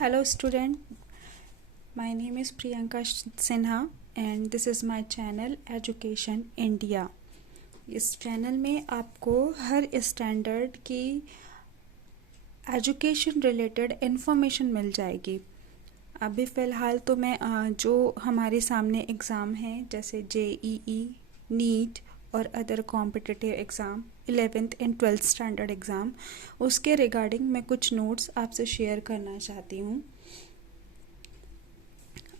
Hello student, my name is Priyanka Sinha and this is my channel Education India। इस channel में आपको हर standard की education related information मिल जाएगी। अभी फ़िलहाल तो मैं जो हमारे सामने एग्ज़ाम हैं जैसे JEE, नीट और other competitive exam 11th and 12th standard exam, उसके रिगार्डिंग मैं कुछ नोट्स आपसे शेयर करना चाहती हूँ।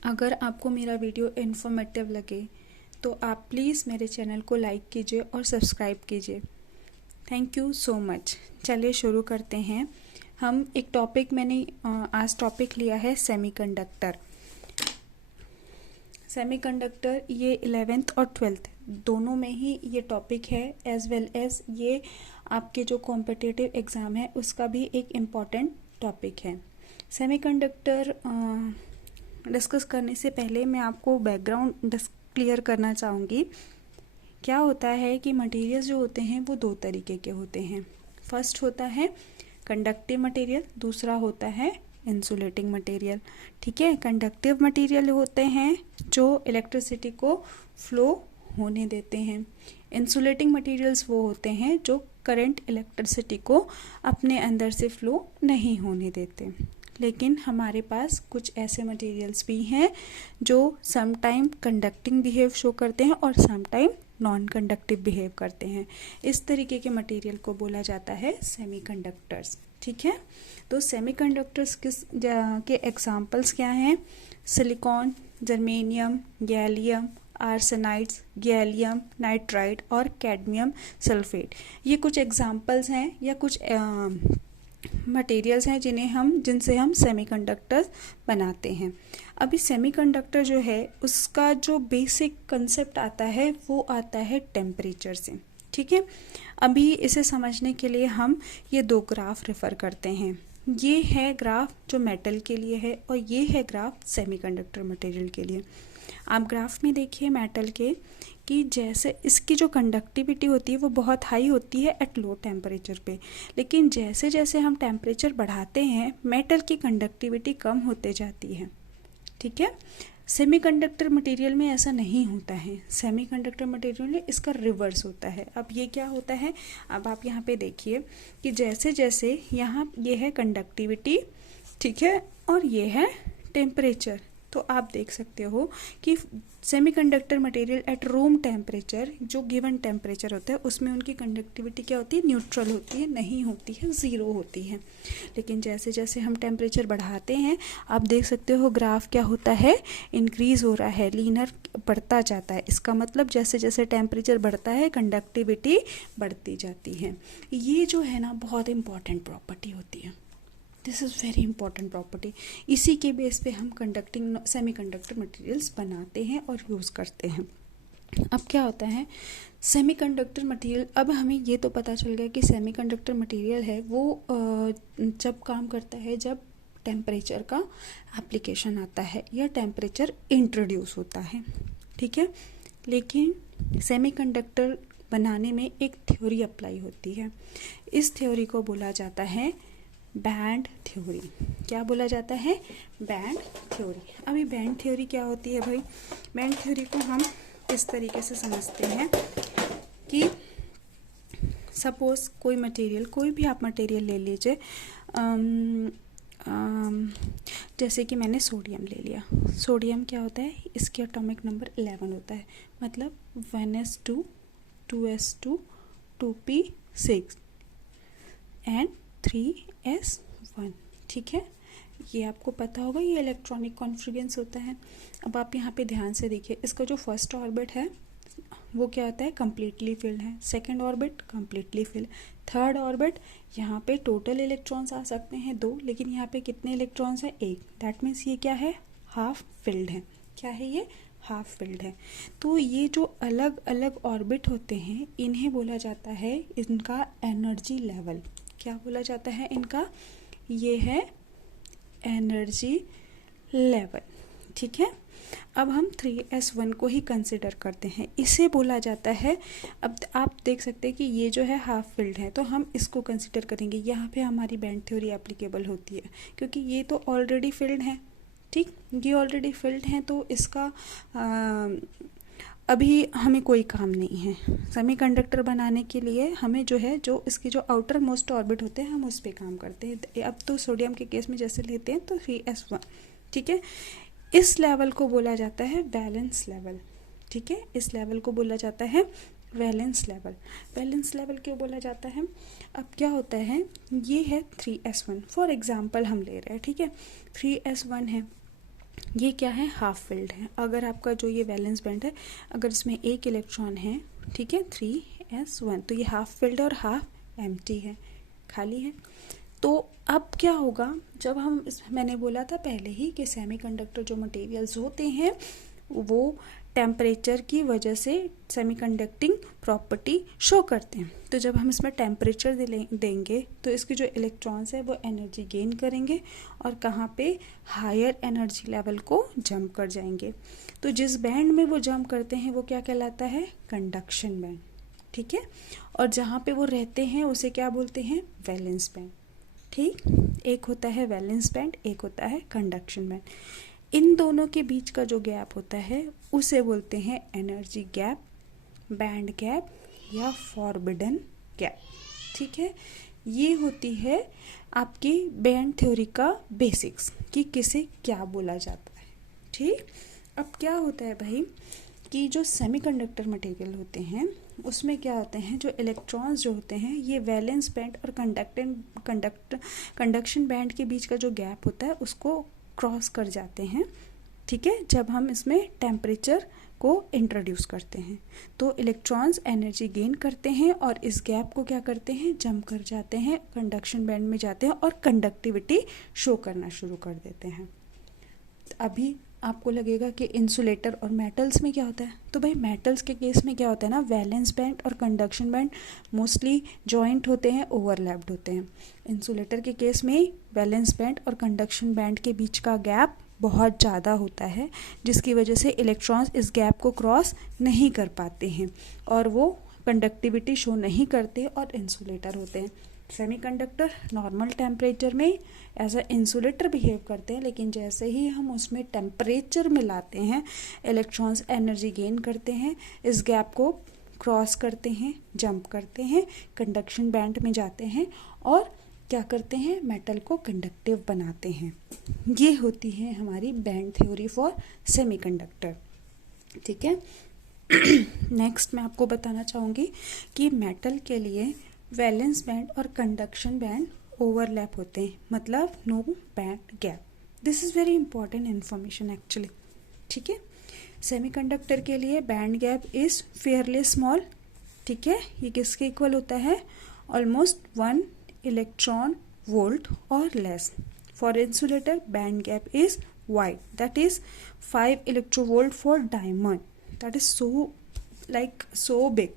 अगर आपको मेरा वीडियो इन्फॉर्मेटिव लगे तो आप प्लीज़ मेरे चैनल को लाइक कीजिए और सब्सक्राइब कीजिए। Thank you so much. चलिए शुरू करते हैं। हम एक टॉपिक मैंने आज टॉपिक लिया है सेमीकंडक्टर। सेमीकंडक्टर ये 11th और 12th दोनों में ही ये टॉपिक है, एज वेल एज ये आपके जो कॉम्पिटिटिव एग्ज़ाम है उसका भी एक इम्पॉर्टेंट टॉपिक है। सेमीकंडक्टर डिस्कस करने से पहले मैं आपको बैकग्राउंड क्लियर करना चाहूँगी। क्या होता है कि मटेरियल्स जो होते हैं वो दो तरीके के होते हैं। फर्स्ट होता है कंडक्टिव मटेरियल, दूसरा होता है इंसुलेटिंग मटेरियल। ठीक है, कंडक्टिव मटेरियल होते हैं जो इलेक्ट्रिसिटी को फ्लो होने देते हैं। इंसुलेटिंग मटेरियल्स वो होते हैं जो करंट इलेक्ट्रिसिटी को अपने अंदर से फ्लो नहीं होने देते। लेकिन हमारे पास कुछ ऐसे मटेरियल्स भी हैं जो some time conducting behave show करते हैं और some time non conductive behave करते हैं। इस तरीके के मटेरियल को बोला जाता है सेमीकंडक्टर्स। ठीक है, तो सेमीकंडक्टर्स के एग्जांपल्स क्या हैं? Silicon, germanium, gallium, arsenides, gallium nitride और कैडमियम सल्फेट। ये कुछ एग्जांपल्स हैं या कुछ मटेरियल्स हैं जिनसे हम सेमीकंडक्टर्स बनाते हैं। अभी सेमीकंडक्टर जो है उसका जो बेसिक कंसेप्ट आता है वो आता है टेम्परेचर से। ठीक है, अभी इसे समझने के लिए हम ये दो ग्राफ रेफर करते हैं। ये है ग्राफ जो मेटल के लिए है और ये है ग्राफ सेमीकंडक्टर मटेरियल के लिए। आप ग्राफ में देखिए मेटल के कि जैसे इसकी जो कंडक्टिविटी होती है वो बहुत हाई होती है एट लो टेम्परेचर पे, लेकिन जैसे जैसे हम टेम्परेचर बढ़ाते हैं मेटल की कंडक्टिविटी कम होते जाती है। ठीक है, सेमीकंडक्टर मटेरियल में ऐसा नहीं होता है। सेमीकंडक्टर मटेरियल में इसका रिवर्स होता है। अब ये क्या होता है, अब आप यहाँ पे देखिए कि जैसे जैसे यहाँ ये है कंडक्टिविटी, ठीक है, और ये है टेम्परेचर, तो आप देख सकते हो कि semiconductor material at room temperature, जो गिवन टेम्परेचर होता है उसमें उनकी कंडक्टिविटी क्या होती है? न्यूट्रल होती है, नहीं होती है, ज़ीरो होती है। लेकिन जैसे जैसे हम टेम्परेचर बढ़ाते हैं आप देख सकते हो ग्राफ क्या होता है? इंक्रीज़ हो रहा है, लीनर बढ़ता जाता है। इसका मतलब जैसे जैसे टेम्परेचर बढ़ता है कंडक्टिविटी बढ़ती जाती है। ये जो है ना बहुत इंपॉर्टेंट प्रॉपर्टी होती है। This is very important property. इसी के बेस पे हम कंडक्टिंग सेमीकंडक्टर मटेरियल्स बनाते हैं और यूज़ करते हैं। अब क्या होता है सेमीकंडक्टर मटेरियल, अब हमें ये तो पता चल गया कि सेमीकंडक्टर मटेरियल है वो जब काम करता है जब टेम्परेचर का एप्लीकेशन आता है या टेम्परेचर इंट्रोड्यूस होता है। ठीक है, लेकिन सेमीकंडक्टर बनाने में एक थ्योरी अप्लाई होती है। इस थ्योरी को बोला जाता है बैंड थ्योरी। क्या बोला जाता है? Band theory. अभी बैंड थ्योरी क्या होती है भाई? बैंड थ्योरी को हम इस तरीके से समझते हैं कि सपोज कोई मटेरियल, कोई भी आप मटेरियल ले लीजिए, जैसे कि मैंने सोडियम ले लिया। सोडियम क्या होता है? इसके एटॉमिक नंबर 11 होता है, मतलब 1s2 2s2 2p6 and 3s1। ठीक है, ये आपको पता होगा, ये इलेक्ट्रॉनिक कॉन्फिगरेंस होता है। अब आप यहाँ पे ध्यान से देखिए, इसका जो फर्स्ट ऑर्बिट है वो क्या होता है? कंप्लीटली फिल्ड है। Second orbit completely filled. Third orbit, यहाँ पे टोटल इलेक्ट्रॉन्स आ सकते हैं 2, लेकिन यहाँ पे कितने इलेक्ट्रॉन्स हैं? 1। दैट मीन्स ये क्या है? हाफ फिल्ड है। क्या है ये? हाफ फिल्ड है। तो ये जो अलग अलग ऑर्बिट होते हैं इन्हें बोला जाता है इनका एनर्जी लेवल। क्या बोला जाता है इनका? ये है एनर्जी लेवल। ठीक है। अब हम 3s1 को ही कंसिडर करते हैं, इसे बोला जाता है, अब आप देख सकते हैं कि ये जो है हाफ फिल्ड है, तो हम इसको कंसिडर करेंगे। यहाँ पे हमारी बैंड थ्योरी एप्लीकेबल होती है क्योंकि ये तो ऑलरेडी फिल्ड है, ठीक, ये ऑलरेडी फिल्ड है, तो इसका अभी हमें कोई काम नहीं है। सेमीकंडक्टर बनाने के लिए हमें जो है, जो इसके जो आउटर मोस्ट ऑर्बिट होते हैं, हम उस पर काम करते हैं। अब तो सोडियम के केस में जैसे लेते हैं तो 3s1, ठीक है। इस लेवल को बोला जाता है वैलेंस लेवल, ठीक है, इस लेवल को बोला जाता है वैलेंस लेवल। वैलेंस लेवल क्यों बोला जाता है? अब क्या होता है, ये है 3s1 फॉर एग्जांपल हम ले रहे हैं, ठीक है, 3s1 है, ये क्या है, हाफ फिल्ड है। अगर आपका जो ये वैलेंस बैंड है, अगर इसमें एक इलेक्ट्रॉन है, ठीक है, 3s1, तो ये हाफ फिल्ड और हाफ एम्प्टी है, खाली है। तो अब क्या होगा, जब हम मैंने बोला था पहले ही कि सेमीकंडक्टर जो मटेरियल्स होते हैं वो टेम्परेचर की वजह से सेमीकंडक्टिंग प्रॉपर्टी शो करते हैं। तो जब हम इसमें टेम्परेचर देंगे तो इसके जो इलेक्ट्रॉन्स है वो एनर्जी गेन करेंगे और कहाँ पे, हायर एनर्जी लेवल को जंप कर जाएंगे। तो जिस बैंड में वो जंप करते हैं वो क्या कहलाता है, कंडक्शन बैंड, ठीक है। और जहाँ पे वो रहते हैं उसे क्या बोलते हैं, वैलेंस बैंड, ठीक। एक होता है वैलेंस बैंड, एक होता है कंडक्शन बैंड। इन दोनों के बीच का जो गैप होता है उसे बोलते हैं एनर्जी गैप, बैंड गैप या फॉरबिडन गैप, ठीक है। ये होती है आपकी बैंड थ्योरी का बेसिक्स कि किसे क्या बोला जाता है, ठीक। अब क्या होता है भाई कि जो सेमीकंडक्टर मटेरियल होते हैं उसमें क्या होते हैं, जो इलेक्ट्रॉन्स जो होते हैं ये वैलेंस बैंड और कंडक्शन बैंड के बीच का जो गैप होता है उसको क्रॉस कर जाते हैं, ठीक है। जब हम इसमें टेम्परेचर को इंट्रोड्यूस करते हैं तो इलेक्ट्रॉन्स एनर्जी गेन करते हैं और इस गैप को क्या करते हैं, जंप कर जाते हैं, कंडक्शन बैंड में जाते हैं और कंडक्टिविटी शो करना शुरू कर देते हैं। अभी आपको लगेगा कि इंसुलेटर और मेटल्स में क्या होता है, तो भाई मेटल्स के केस में क्या होता है ना, वैलेंस बैंड और कंडक्शन बैंड मोस्टली जॉइंट होते हैं, ओवरलैप्ड होते हैं। इंसुलेटर के केस में वैलेंस बैंड और कंडक्शन बैंड के बीच का गैप बहुत ज़्यादा होता है, जिसकी वजह से इलेक्ट्रॉन्स इस गैप को क्रॉस नहीं कर पाते हैं और वो कंडक्टिविटी शो नहीं करते और इंसुलेटर होते हैं। सेमीकंडक्टर नॉर्मल टेम्परेचर में एज अ इंसुलेटर बिहेव करते हैं, लेकिन जैसे ही हम उसमें टेम्परेचर मिलाते हैं इलेक्ट्रॉन्स एनर्जी गेन करते हैं, इस गैप को क्रॉस करते हैं, जंप करते हैं, कंडक्शन बैंड में जाते हैं और क्या करते हैं, मेटल को कंडक्टिव बनाते हैं। ये होती है हमारी बैंड थ्योरी फॉर सेमीकंडक्टर, ठीक है। नेक्स्ट मैं आपको बताना चाहूँगी कि मेटल के लिए वैलेंस बैंड और कंडक्शन बैंड ओवरलैप होते हैं, मतलब no band gap. This is very important information actually, ठीक है। सेमीकंडक्टर के लिए band gap is fairly small, ठीक है, ये किसके इक्वल होता है, ऑलमोस्ट 1 इलेक्ट्रॉन वोल्ट और less. For insulator band gap is wide, that is 5 electronvolt for diamond, that is so big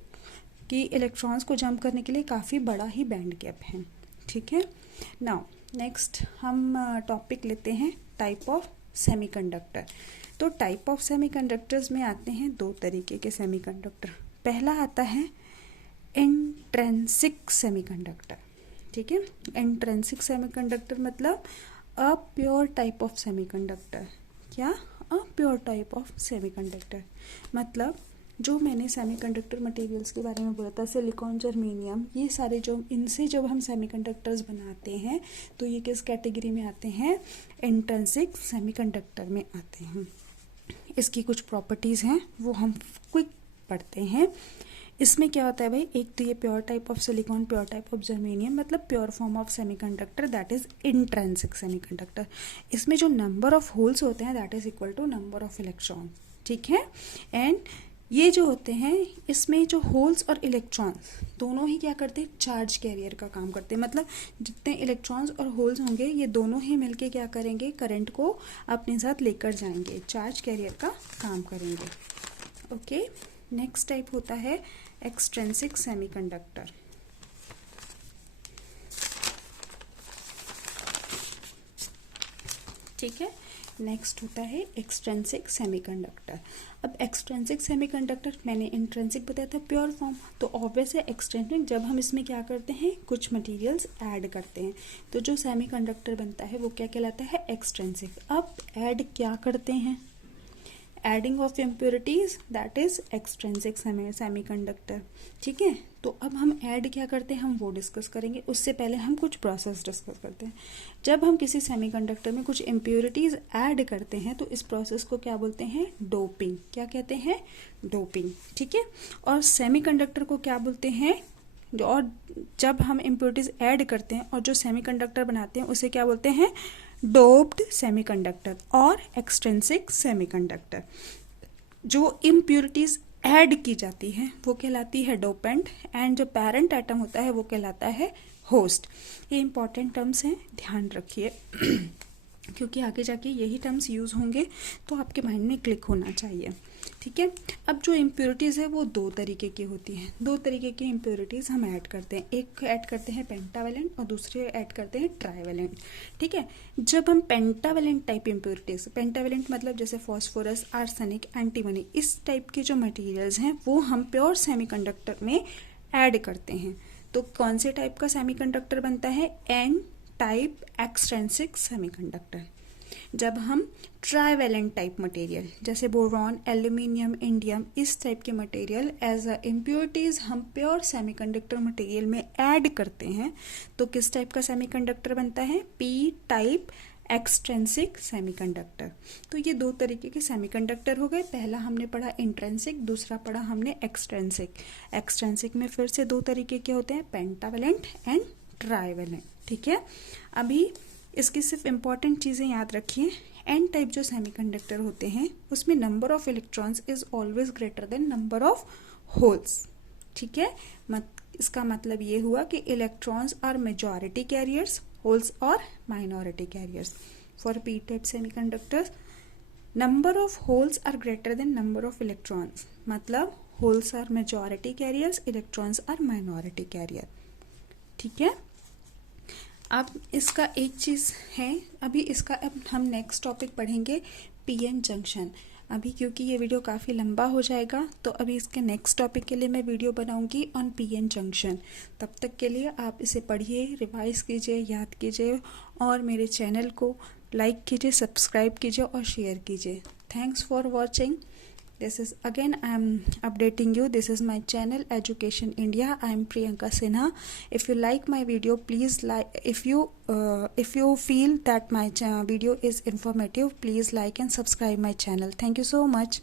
कि इलेक्ट्रॉन्स को जंप करने के लिए काफ़ी बड़ा ही बैंड गैप है, ठीक है। नाउ नेक्स्ट हम टॉपिक लेते हैं टाइप ऑफ सेमीकंडक्टर। तो टाइप ऑफ सेमीकंडक्टर्स में आते हैं 2 तरीके के सेमीकंडक्टर। पहला आता है इंट्रिंसिक सेमीकंडक्टर, ठीक है। इंट्रिंसिक सेमीकंडक्टर मतलब a pure type of semiconductor. क्या? A pure type of semiconductor मतलब जो मैंने सेमीकंडक्टर मटेरियल्स के बारे में बोला था, सिलिकॉन, जर्मेनियम, ये सारे जो इनसे जब हम सेमीकंडक्टर्स बनाते हैं तो ये किस कैटेगरी में आते हैं, इंट्रिंसिक सेमीकंडक्टर में आते हैं। इसकी कुछ प्रॉपर्टीज़ हैं वो हम क्विक पढ़ते हैं। इसमें क्या होता है भाई, एक तो ये pure type of silicon, pure type of germanium मतलब pure form of semiconductor, that is intrinsic semiconductor. इसमें जो नंबर ऑफ होल्स होते हैं that is equal to number of electron, ठीक है। एंड ये जो होते हैं इसमें जो होल्स और इलेक्ट्रॉन्स दोनों ही क्या करते हैं, चार्ज कैरियर का काम करते हैं। मतलब जितने इलेक्ट्रॉन्स और होल्स होंगे ये दोनों ही मिलके क्या करेंगे, करंट को अपने साथ लेकर जाएंगे, चार्ज कैरियर का काम करेंगे, ओके। नेक्स्ट टाइप होता है एक्सट्रिंसिक सेमीकंडक्टर। ठीक है, नेक्स्ट होता है एक्सट्रिंसिक सेमीकंडक्टर। अब एक्सट्रिंसिक सेमीकंडक्टर मैंने इंट्रिंसिक बताया था प्योर फॉर्म, तो ऑब्वियस है एक्सट्रिंसिक जब हम इसमें क्या करते हैं, कुछ मटेरियल्स ऐड करते हैं, तो जो सेमीकंडक्टर बनता है वो क्या कहलाता है, एक्सट्रिंसिक। अब ऐड क्या करते हैं, adding of impurities, that is extrinsic semiconductor. ठीक है, तो अब हम ऐड क्या करते हैं हम वो डिस्कस करेंगे, उससे पहले हम कुछ प्रोसेस डिस्कस करते हैं। जब हम किसी सेमीकंडक्टर में कुछ इम्प्योरिटीज ऐड करते हैं तो इस प्रोसेस को क्या बोलते हैं, डोपिंग। क्या कहते हैं, डोपिंग। ठीक है, और सेमीकंडक्टर को क्या बोलते हैं, और जब हम इम्प्योरिटीज ऐड करते हैं और जो सेमीकंडक्टर बनाते हैं उसे क्या बोलते हैं, डोप्ड सेमीकंडक्टर और एक्सट्रिंसिक सेमीकंडक्टर। जो इम्प्योरिटीज ऐड की जाती है वो कहलाती है डोपेंट, एंड जो पेरेंट एटम होता है वो कहलाता है होस्ट। ये इंपॉर्टेंट टर्म्स हैं, ध्यान रखिए क्योंकि आगे जाके यही टर्म्स यूज होंगे, तो आपके माइंड में क्लिक होना चाहिए। ठीक है, अब जो इम्प्योरिटीज़ है वो दो तरीके की होती हैं, दो तरीके की इम्प्योरिटीज़ हम ऐड करते हैं, एक ऐड करते हैं पेंटावेलेंट और दूसरे ऐड करते हैं ट्राइवेलेंट। ठीक है, जब हम पेंटावेलेंट टाइप इम्प्योरिटीज़, पेंटावेलेंट मतलब जैसे फॉस्फोरस, आर्सेनिक, एंटीमनी, इस टाइप के जो मटेरियल्स हैं वो हम प्योर सेमीकंडक्टर में ऐड करते हैं। तो कौन से टाइप का सेमीकंडक्टर बनता है, एन टाइप एक्सट्रिंसिक सेमीकंडक्टर। जब हम ट्राइवेलेंट टाइप मटेरियल जैसे बोरॉन, एल्यूमिनियम, इंडियम, इस टाइप के मटेरियल एज अ इम्प्योरिटीज हम प्योर सेमीकंडक्टर मटेरियल में ऐड करते हैं, तो किस टाइप का सेमीकंडक्टर बनता है, पी टाइप एक्सट्रिंसिक सेमीकंडक्टर। तो ये दो तरीके के सेमीकंडक्टर हो गए, पहला हमने पढ़ा इंट्रिंसिक, दूसरा पढ़ा हमने एक्सट्रिंसिक। एक्सट्रिंसिक में फिर से दो तरीके के होते हैं, पेंटावेलेंट एंड ट्राइवेलेंट। ठीक है, अभी इसकी सिर्फ इम्पॉर्टेंट चीज़ें याद रखिए। एन टाइप जो सेमीकंडक्टर होते हैं उसमें number of electrons is always greater than number of holes. ठीक है, इसका मतलब ये हुआ कि electrons are majority carriers, holes और minority carriers. For P type semiconductors number of holes are greater than number of electrons, मतलब holes are majority carriers, electrons are minority carrier. ठीक है, अब इसका एक चीज़ है, अभी इसका अब हम नेक्स्ट टॉपिक पढ़ेंगे पीएन जंक्शन। अभी क्योंकि ये वीडियो काफ़ी लंबा हो जाएगा तो अभी इसके नेक्स्ट टॉपिक के लिए मैं वीडियो बनाऊंगी ऑन पीएन जंक्शन। तब तक के लिए आप इसे पढ़िए, रिवाइज कीजिए, याद कीजिए और मेरे चैनल को लाइक कीजिए, सब्सक्राइब कीजिए और शेयर कीजिए। Thanks for watching. This is again I am updating you. This is my channel Education India. I am Priyanka Sinha. If you like my video, please like. If you feel that my video is informative, please like and subscribe my channel. Thank you so much.